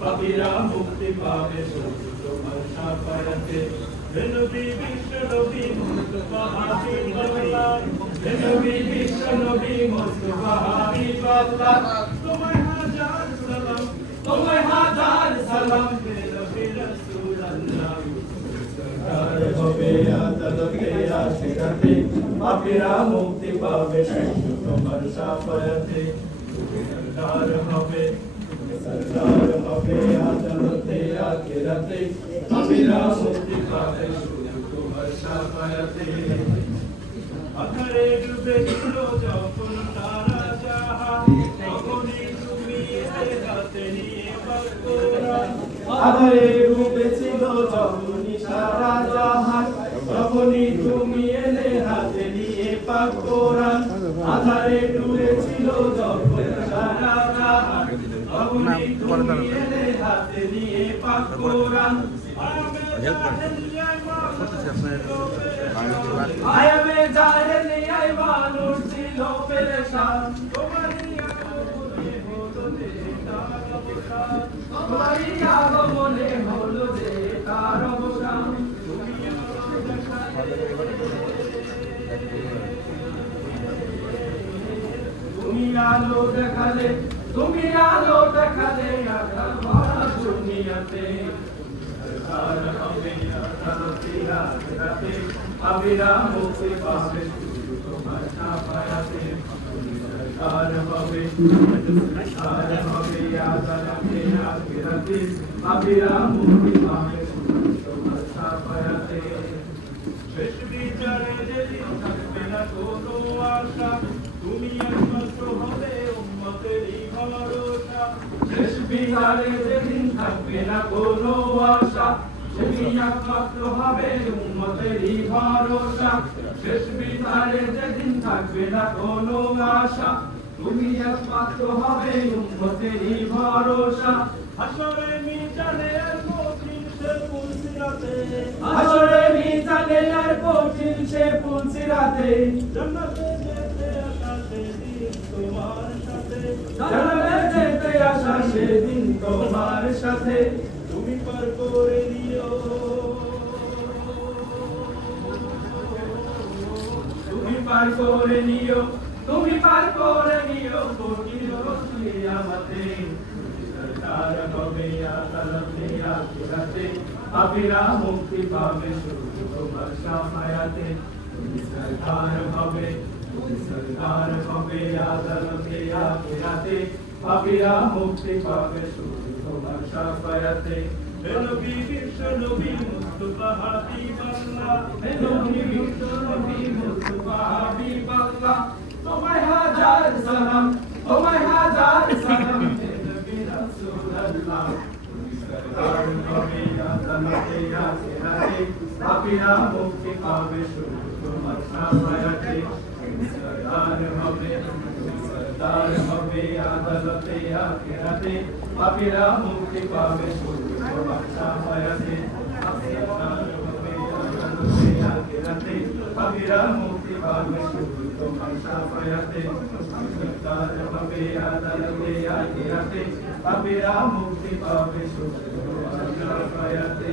পাপিরা মুক্তি পাবে শুধু তোমার সাফায়াতে নবী বিশ্ব নবী মুস্তফা হাবিবাল্লাহ নবী বিশ্ব নবী মুস্তফা হাবিবাল্লাহ তোমায় হাজার সালাম তোমায় হাজার সালাম হে নবী রাসূলুল্লাহ সরকার হবে আদালতে আখিরাতে পাপীরা মুক্তি পাবে শুধু তোমার সাফায়াতে তুমি সরকার হবে আদালতে আখিরাতে তোমার আধারে ডুবে ছিল যখন তারা যাহা তখনই তুমি হাতে নিয়ে আধারে ডুবে ছিল যখনই সারা জাহান তখনই তুমি এলে হাতে নিয়ে পাক আধারে ডুবে যখন সারা জাহান তখনই তুমি তুমি আলো দেখালে তুমি আলো দেখালে ভরা দুনিয়াতে সরকার হবে আদালতে আখিরাতে আবিরা মুক্তি পাবে তোমার তুমি সরকার হবে সরকার হবে আদালতে আখিরাতে আবিরা মুক্তি পাবে তোমার সাফায়াতে শেষ বিচারে যেদিন থাকবে না কোনো আশা বিচারে যেদিন থাকবে না কোনো আশা তুমি একমাত্র হবে উম্মতেরই ভরসা। শেষ বিচারে যেদিন থাকবে না কোনো আশা, তুমি একমাত্র হবে উম্মতেরই ভরসা। আসরে মিজানে কঠিন সে পুলসিরাতে আসরে মিজানে আর কঠিন সে পুলসিরাতে জান্নাতে যেতে আসা সেদিন তোমার সাথে। যেতে সেদিন সরকার হবে সরকার হবে মুক্তি পাবে শুধু তোমার সাফায়াতে হে নবী বিশ্ব নবী মুস্তাফা হাবিবাল্লাহ হে নবী বিশ্ব নবী মুস্তাফা হাবিবাল্লাহ তোমায় হাজার সালাম তোমায় হাজার সালাম হে নবী রাসূলুল্লাহ সরকার হবে আদালতে আখিরাতে পাপীরা মুক্তি পাবে শুধু তোমার সাফায়াতে সরকার হবে সরকার হবে আদালতে আখিরাতে পাপীরা মুক্তি পাবে শুধু তোমার সাফায়াতে সরকার হবে আদালতে আখিরাতে পাপীরা মুক্তি পাবে শুধু তোমার সাফায়াতে সরকার হবে আদালতে আখিরাতে পাপীরা মুক্তি পাবে শুধু তোমার সাফায়াতে